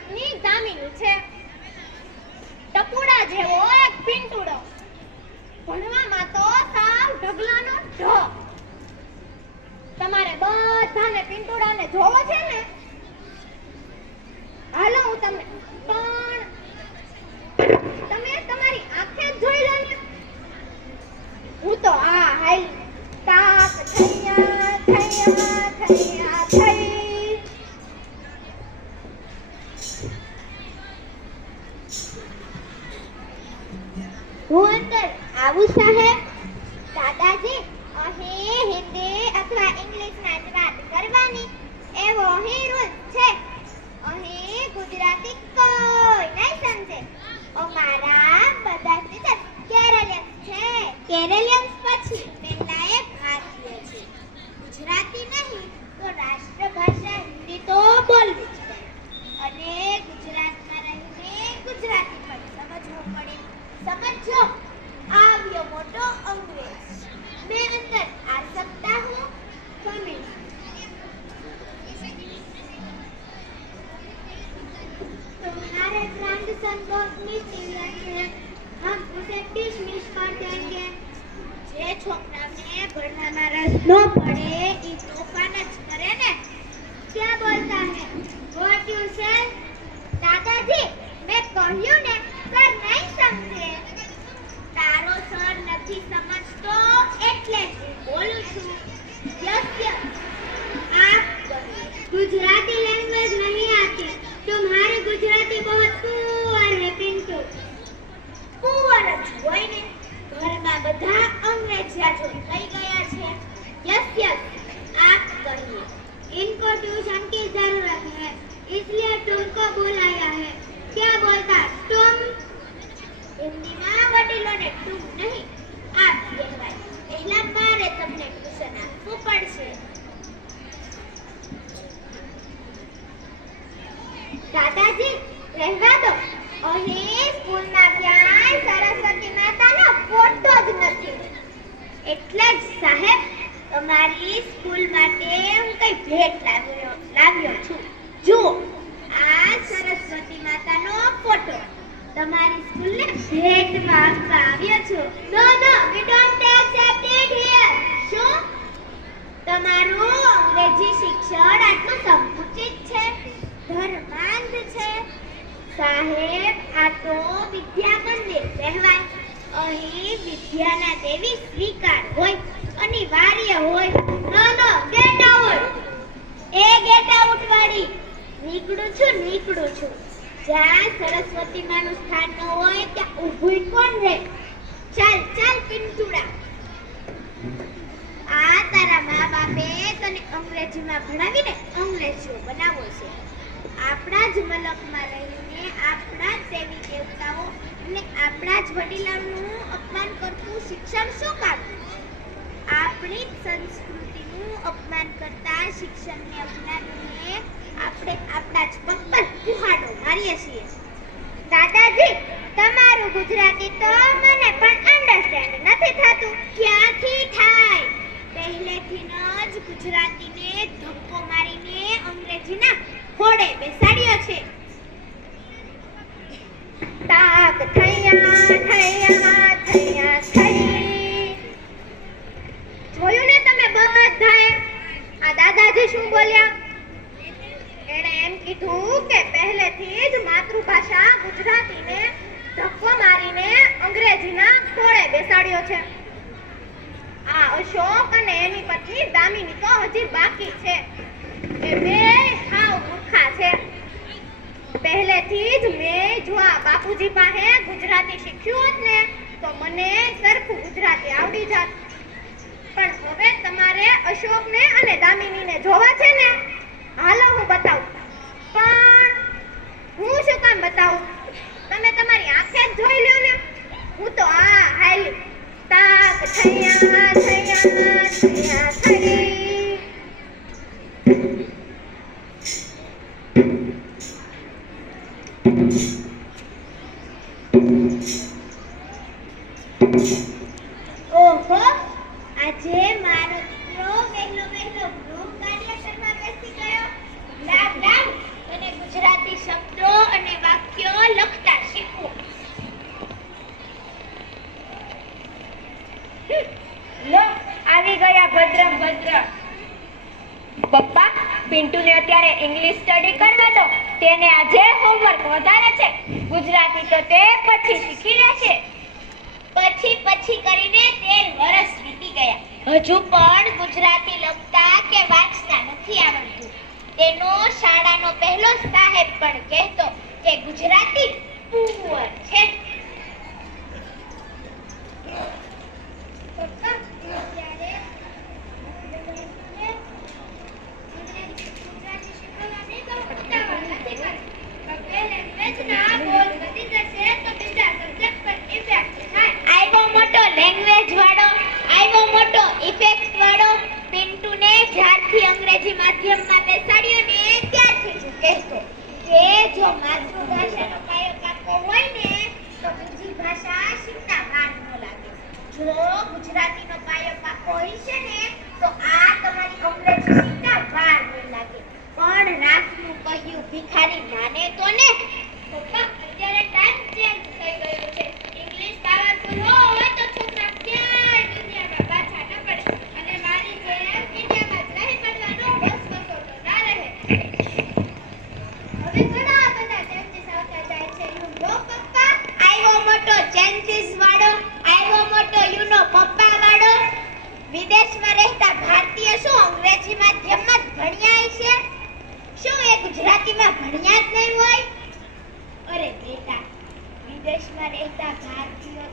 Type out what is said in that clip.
પત્ની દામિની છે. ટપુડા જેવો એક પિંટુડો, ભણવામાં તો સાવ ઢગલાનો ઢ. તમારે બધાને પિંટુડાને જોવો છે ને? હાલો હું તમને, પણ તમે તમારી આંખે જ જોઈ લો ને. હું તો આ હાલ તાક થૈયા થૈયા થૈયા થઈ. હું અંદર આવું સાહેબ? દાદાજી, અહીં હિન્દી અથવા ઇંગ્લિશમાં જ વાત કરવાની એવો અહીં રૂલ છે. અહીં ગુજરાતી કોઈ નહીં સમજે. અમારા બધા ટીચર કેરલિયન છે. કેરલિયન પછી પહેલા એક ભારતીય છે. ગુજરાતી નહીં તો રાષ્ટ્રભાષા હિન્દી તો બોલવી જ પડે. અને ગુજરાતમાં રહીને ગુજરાતી પણ સમજવું પડે. સમજો, આવ્યો મોટો અંગ્રેજ. मैं अंदर आ सकता हूँ? कमिंग. तुम्हारे ग्रैंडसन बहुत मिस्टीरियस है, हम उसे डिसमिस कर देंगे. જે છોકરાને ભણવામાં રસ ન પડે એ તોફાન જ કરે ને. क्या बोलता है? What you say? દાદાજી, મેં કહ્યું ને, સર નહીં સમજે. તારો સર નથી સમજતો એટલે હું બોલું છું. Yes yes. आप गुजराती लैंग्वेज नहीं आती. तुम्हारी गुजराती बहुत पुअर है पिंटू. પુઅર જ હોય ને. ઘરમાં બધા અંગ્રેજીયા જો થઈ ગયા છે. Yes yes. आप कहिए. इनको ट्यूशन की जरूरत है, इसलिए तुमको बुलाया है. क्या बोलता तुम? હિન્દીમાં વડીલોને તું નહીં આપ કહેવાય. પહેલા મારે તમને ટ્યુશન આપવું પડશે. દાદાજી, રહેવા દો. અહીં સ્કૂલમાં ક્યાંય સરસ્વતી માતાનો ફોટો જ નથી. એટલે જ સાહેબ, તમારી સ્કૂલ માટે હું કઈ ભેટ લાવ્યો છું. જુઓ, આ સરસ્વતી માતાનો ફોટો તમારી સ્કૂલને ભેટમાં આપવા આવ્યો છું. No no, we don't accept it here. શું તમારું અંગ્રેજી શિક્ષણ આટલું સંકુચિત છે, ધર્માંધ છે? સાહેબ, આ તો વિદ્યા મંદિર કહેવાય. અહીં વિદ્યાના દેવી સ્વીકાર હોય, અનિવાર્ય હોય. નો નો, ગેટ આઉટ. એ ગેટ આઉટ વાળી. નીકળું છું. જ્યાં સરસ્વતી માનું સ્થાન ન હોય ત્યાં ઊભું કોણ રહે? ચાલ પિંટુડા. આ તારા મા બાપે તને અંગ્રેજીમાં ભણાવીને અંગ્રેજીઓ બનાવો છે. આપણા જ મલકમાં રહીને આપણા જ દેવી દેવતાઓ અને આપણા જ વડીલોનું અપમાન કરતું શિક્ષણ શું કામ? આપણી જ સંસ્કૃતિનું અપમાન કરતા શિક્ષણને અપનાવીને આપણે આપણા જ પગ પર કુહાડો મારીએ છીએ. દાદાજી, તમારું ગુજરાતી તો મને પણ અન્ડરસ્ટેન્ડ નથી થતું. ક્યાંથી થાય? પહેલેથી જ ગુજરાતીને ધક્કો મારીને અંગ્રેજીના ખોડે બેસાડ્યો છે. તાક થૈયા થૈયા થૈયા થઈ. જોયું ને તમે બધાએ? આ દાદાજી શું બોલ્યા? એણે એમ કીધું કે પહેલેથી જ માતૃભાષા ગુજરાતીને ધક્કો મારીને અંગ્રેજીના ખોળે બેસાડ્યો છે. આ અશોક અને એની પત્ની દામિની તો હજી બાકી છે. એ બે સાવ મૂર્ખા છે. પહેલેથી જ મેં જો આ બાપુજી પાસે ગુજરાતી શીખ્યું હોત ને તો મને સરખું ગુજરાતી આવડી જાત. પણ હવે તમારે અશોકને અને દામિનીને જોવા છે ને? હાલો હું બતાવું. પણ હું શું કામ બતાવું? તમે તમારી આંખે જ જોઈ લ્યો ને. હું તો આ હાલ તાક થૈયા થૈયા થૈયા થઈ. ઓહો, આજે મારો દીકરો વહેલો ગ્રુપ કાર્યક્રમમાં બેસી ગયો. લાવ તને ગુજરાતી શબ્દો ઇંગ્લિશ સ્ટડી કરવા દો. તેને આજે હોમવર્ક વધારે છે. ગુજરાતી તો તે પછી શીખી લેશે. પછી કરીને 13 વર્ષ વીતી ગયા. હજુ પણ ગુજરાતી લખતા કે વાંચતા નથી આવડતું. તેનો શાળાનો પહેલો સાહેબ પણ કહેતો કે ગુજરાતી પુઅર છે. આવ્યો મોટો લેંગ્વેજ વાળો, આવ્યો મોટો ઇફેક્ટ વાળો. પિન્ટુને જ્યારથી અંગ્રેજી માધ્યમમાં બેસાડ્યો ને ત્યારથી જ કહેતો કે જો માતૃભાષાનો પાયો પાકો હોય ને તો બીજી ભાષા શીખતા વાર ન લાગે. જો ગુજરાતીનો પાયો પાકો હોય છે ને તો આ તમારી અંગ્રેજી શીખતા વાર નહીં લાગે. પણ રાસનું કહ્યું ભિખારી માને તો ને. પપ્પા, અત્યારે ટાઈમ ચેન્જ થઈ ગયો છે. ઇંગ્લિશ પાવરફુલ હોય તો છોકરા ક્યાંય દુનિયામાં પાછા ન પડે અને મારી જેમ ઇન્ડિયામાં જ રહી પડવાનો વસવસો તો ના રહે. હવે ઘણા બધા ચેન્જીસ આવતા જાય છે. યુ નો પપ્પા, આવ્યો મોટો ચેન્જીસ વાળો, આવ્યો મોટો યુ નો પપ્પા વાળો. વિદેશમાં રહેતા ભારતીય શું અંગ્રેજી માધ્યમમાં જ ભણ્યા છે? શું એ ગુજરાતીમાં ભણ્યા જ નહીં હોય? અરે બેટા, વિદેશમાં રહેતા ભારતીયો